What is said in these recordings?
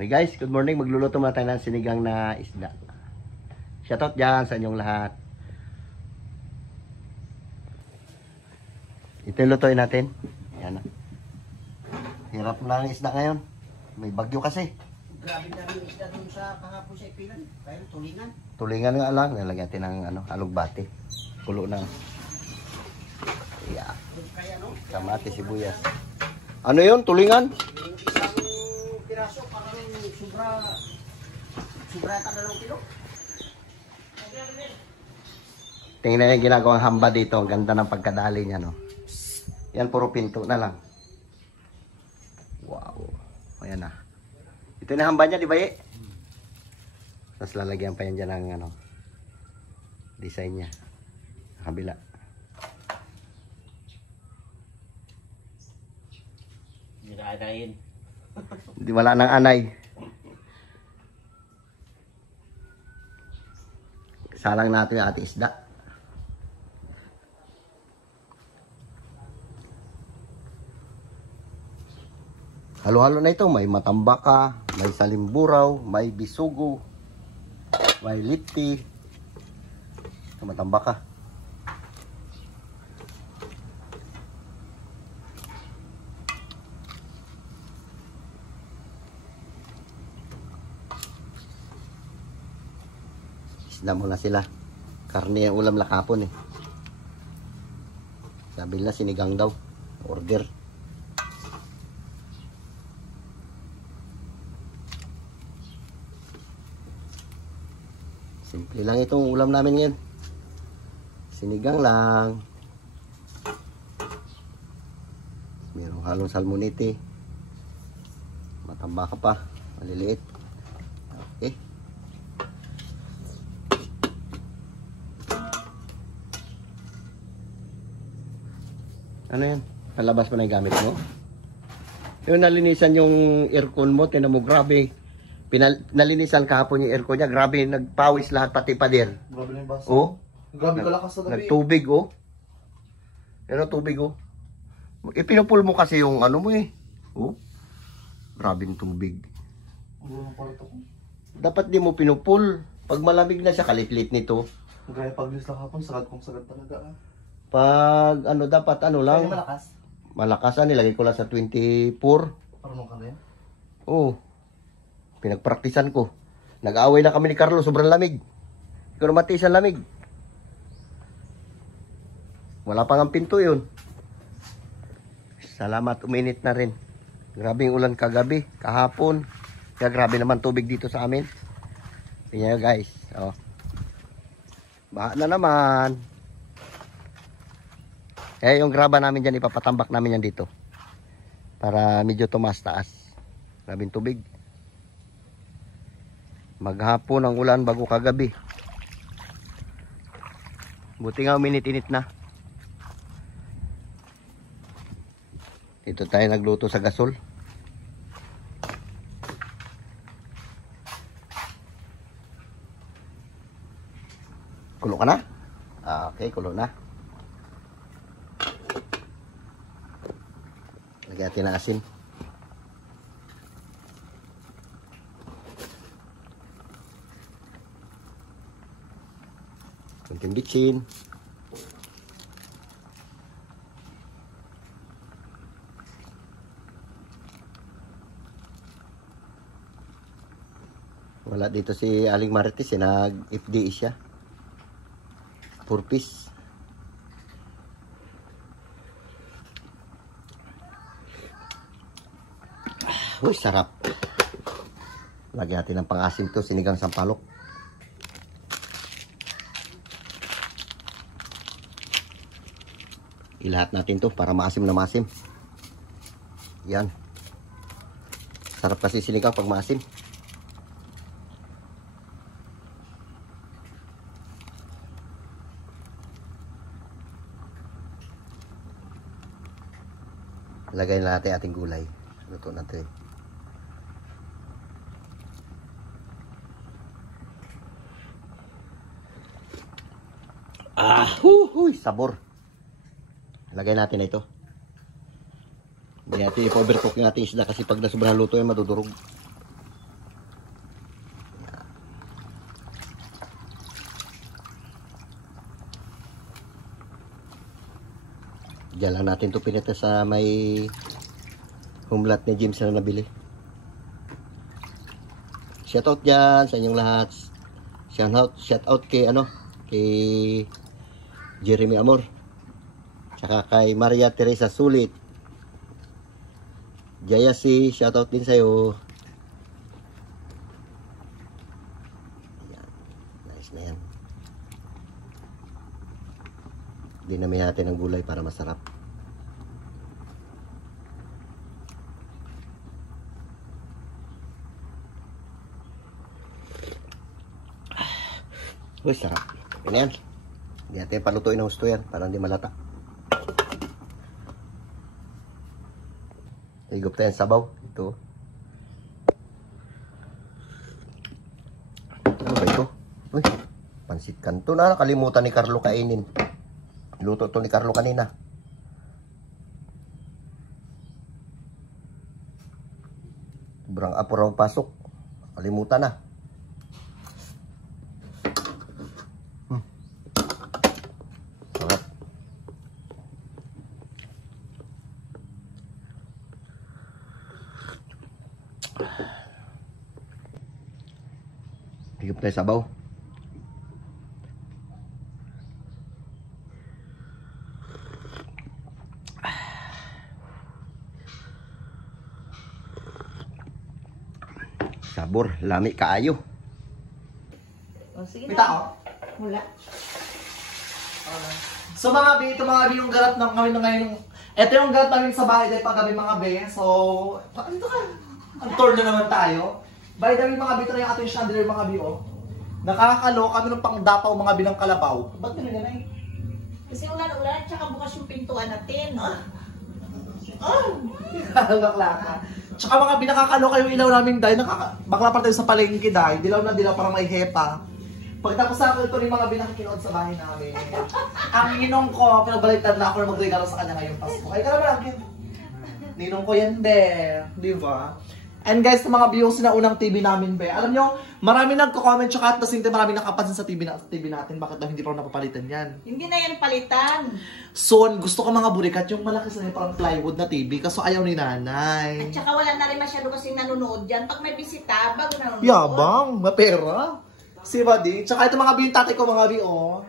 Okay guys, good morning. Magluluto muna tayo ng sinigang na isda. Shoutout dyan sa inyong lahat. Ito yung lutuin natin. Yan. Hirap na ng isda ngayon. May bagyo kasi. Grabe na rin isda dun sa kahapon sa Ipilan. Kaya tulingan. Tulingan nga lang. Nalagyan natin ng alugbate. Kulo ng yeah. Kaya no? Kamatis, sibuyas. Ano yun? Tulingan? Yung isang piraso parang sobra yata 2 kilo. Tingnan yung ginagawang hamba dito. Ang ganda ng pagkadali niya, no? Yan, puro pinto na lang. Wow. Ayan na. Ito yung hamba niya, di ba eh? Tapos lalagyan pa yan dyan ng design niya. Kabila. Hindi na anayin. Hindi, wala nang anay. Salang natin yung ating isda. Halo-halo na ito. May matambaka, may salimburaw, may bisugo, may liti. Ito matambaka. Isda muna sila. Karne ang ulam lakapon eh. Sabi nila sinigang daw. Order. Simple lang itong ulam namin ngayon. Sinigang lang. Merong halong salmonite. Matambaka pa. Maliliit. Okay. Ano yan? Palabas mo na yung gamit mo? Yung nalinisan yung aircon mo, tinan mo, grabe. Nalinisan kahapon yung aircon niya, grabe, nagpawis lahat, pati pader. Grabe na yung basa. Oh? Grabe kalakas sa gabi. Nagtubig, oh. Pero tubig, oh. Ipinupul mo kasi yung ano mo eh. Oh. Grabing tubig. Ano ng kwarto ko? Dapat di mo pinupul. Pag malamig na siya, kalit-lit nito. Gaya paglis lang hapon, sagad kong sagad talaga ah. Pag ano, dapat ano lang. Kaya malakas? Malakasan, nilagay ko lang sa 24. Parang ka na yan? Oo. Pinagpraktisan ko. Nag-aaway na kami ni Carlo, sobrang lamig. Hindi ko na matiis ang lamig. Wala pang ang pinto yun. Salamat, uminit na rin. Grabe yung ulan kagabi, kahapon. Kaya grabe naman tubig dito sa amin. Tingnan nyo guys. Oh. Baha na naman. Eh yung graba namin dyan, ipapatambak namin yan dito. Para medyo tumas taas. Grabing tubig. Maghapon ang ulan bago kagabi. Buti nga uminit-init na. Ito tayo nagluto sa gasol. Kulo ka na? Okay, kulo na. Lagyan natin ng asin. Kunting bitsin. Wala dito si Aling Marites, nag-FDE siya. 4 piece. Uy, sarap. Lagyan natin ng pang-asim to, sinigang sampalok. Ilahat natin to para maasim na maasim. Yan. Sarap kasi sinigang pag maasim. Lagay na natin ating gulay. Luto natin. Huy, sabor. Lagay natin na ito. Hindi natin i-overcook yung ating isda kasi pag nasobrang luto yan madudurog. Diyan lang natin ito pinita sa may humlat ni James na nabili. Shoutout dyan sa inyong lahat. Shoutout kay kay Jeremy Amor. Tsaka kay Maria Teresa Sulit. Jaya C, shoutout din sa'yo. Ayan. Nice na yan. Dinamin natin ang gulay para masarap. Uy, sarap. Yan yan. Hindi natin palutuin ng gusto yan para hindi malata. Higop tayo ng sabaw. Ito. Ano ba ito? Uy, pansit kanto na. Nakalimutan ni Carlo kainin. Luto to ni Carlo kanina. Sobrang apurang pasok. Nakalimutan na. Sarap. Higop tayo sabaw. Sabor, lami kaayo. O, sige May na. tao? Wala. So mga be, ito mga be yung garat ng kami na ngayon. Ito yung garat namin sa bahay dahil paggabi mga be. So, ano ka? Ang tour na naman tayo. By the way mga be, ito na yung ating chandelier mga be, oh. Nakakalo kami ng pangdapaw mga be ng kalabaw. Ba't ganun yan eh? Kasi ulan-ulan, tsaka bukas yung pintuan natin. Bakla ka. Tsaka mga be, nakakalo kayo ilaw namin dahil bakla pa tayo sa palengke dahil. Dilaw na dilaw parang may hepa. Pagkatapos sa akin, ito rin mga binakikinood sa bahay namin. Ang ninong ko, pinagbaliktad na ako na magregalo sa kanya ngayong Pasko. Ay, ka naman, Akin. Ninong ko yan, be. Di ba? And guys, sa mga viewers na unang TV namin, be. Alam nyo, marami nagko-comment, tsaka at the same time, marami nakapansin sa TV natin. Bakit daw hindi pa napapalitan yan? Hindi na yan palitan. So, gusto ko mga burikat, yung malaki sa parang plywood na TV, kaso ayaw ni nanay. At tsaka wala na rin masyado kasi nanonood dyan. Pag may bisita, bago nanonood. Yabang, mapera. Si Buddy. Tsaka ito mga bi, yung tatay ko mga bi, oh.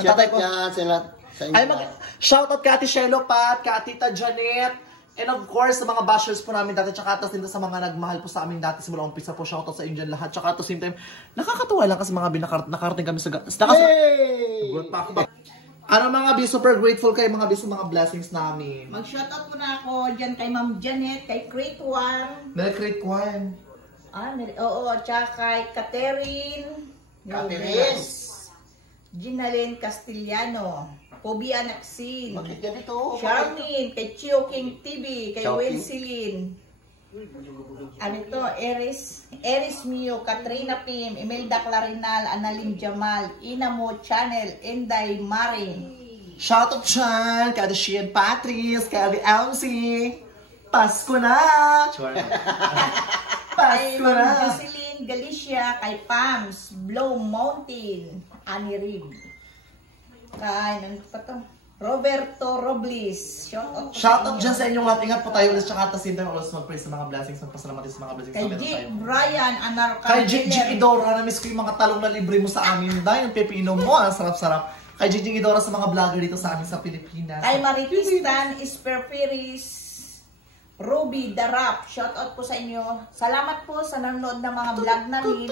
Ang tatay ko. Yan sila sa inyo. Ay, shoutout kay Ate Shelo Pat, kay Tita Janet, and of course, sa mga bashers po namin dati, tsaka atas din sa mga nagmahal po sa amin dati, simula umpisa po, shoutout sa inyo dyan lahat. Tsaka at the same time, nakakatuwa lang kasi mga bi, nakarating kami sa... Hey! Good pack. Ano mga bi, super grateful kayo mga bi sa mga blessings namin. Mag-shoutout po na ako dyan kay Ma'am Janet, kay Crate One. Nag-create ko yan. Oo, tsaka kay Catherine. Ginalyn Castellano. Kobe Anaxin. Bakit ganito? Charlene, kay Chio King TV, kay Chio King. Wensilin. Ano ito? Eris Mio, Katrina Pim, Imelda Clarinal, Analim Jamal, Inamo Channel, Enday Marin. Shoutout dyan, kay Ate Sheehan Patrice, kay Ate Elsie. Pasko na! Kay Pasko na! Jocelyn Galicia, kay Pams, Blow Mountain, Annie Reed. Kay, ano pa to? Roberto Robles. Shoutout dyan sa inyong lahat. Ingat po tayo ulit. Tsaka tasin tayo ulit mag-praise sa mga blessings. Magpasalamat din sa mga blessings. Kay na meron Jake tayo. Brian Anarca. Kay Jing Idora. Na-miss ko yung mga talong na libre mo sa amin. Dahil yung pepino mo. Sarap-sarap. Kay Jing Idora sa mga vlogger dito sa amin sa Pilipinas. Kay Maritistan Isperperis. Ruby Darap. Shoutout po sa inyo. Salamat po sa nanonood ng mga vlog namin.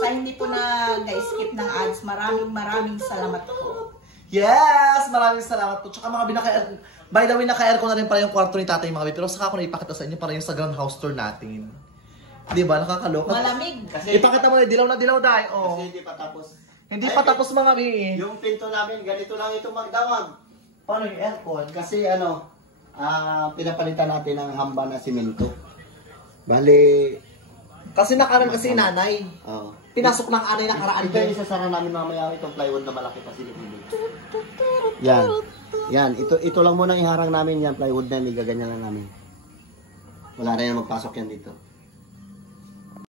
Sa hindi po na skip ng ads. Maraming salamat po. Yes! Maraming salamat po. Tsaka mga binaka-air. By the way, naka-aircon na rin pala yung kwarto ni tatay mga pero saka ako na ipakita sa inyo para yung sa ground house tour natin. Diba? Nakakaloka. Malamig. Ipakita mo na, dilaw na dilaw dahil. Oh. Kasi hindi pa tapos. Hindi pa tapos mga bi. Yung pinto namin, ganito lang ito magdawag. Paano yung aircon? Kasi pinapalitan natin ang hamba na simento. Bali, Kasi nakaran kasi nanay. oh. Pinasok ng anay nakaraan Ito yung isasara namin mamaya itong plywood na malaki pa silipili. Yan. Yan. Ito lang muna iharang namin yan. Plywood na yan. Igaganyan lang namin. Wala na yan magpasok yan dito.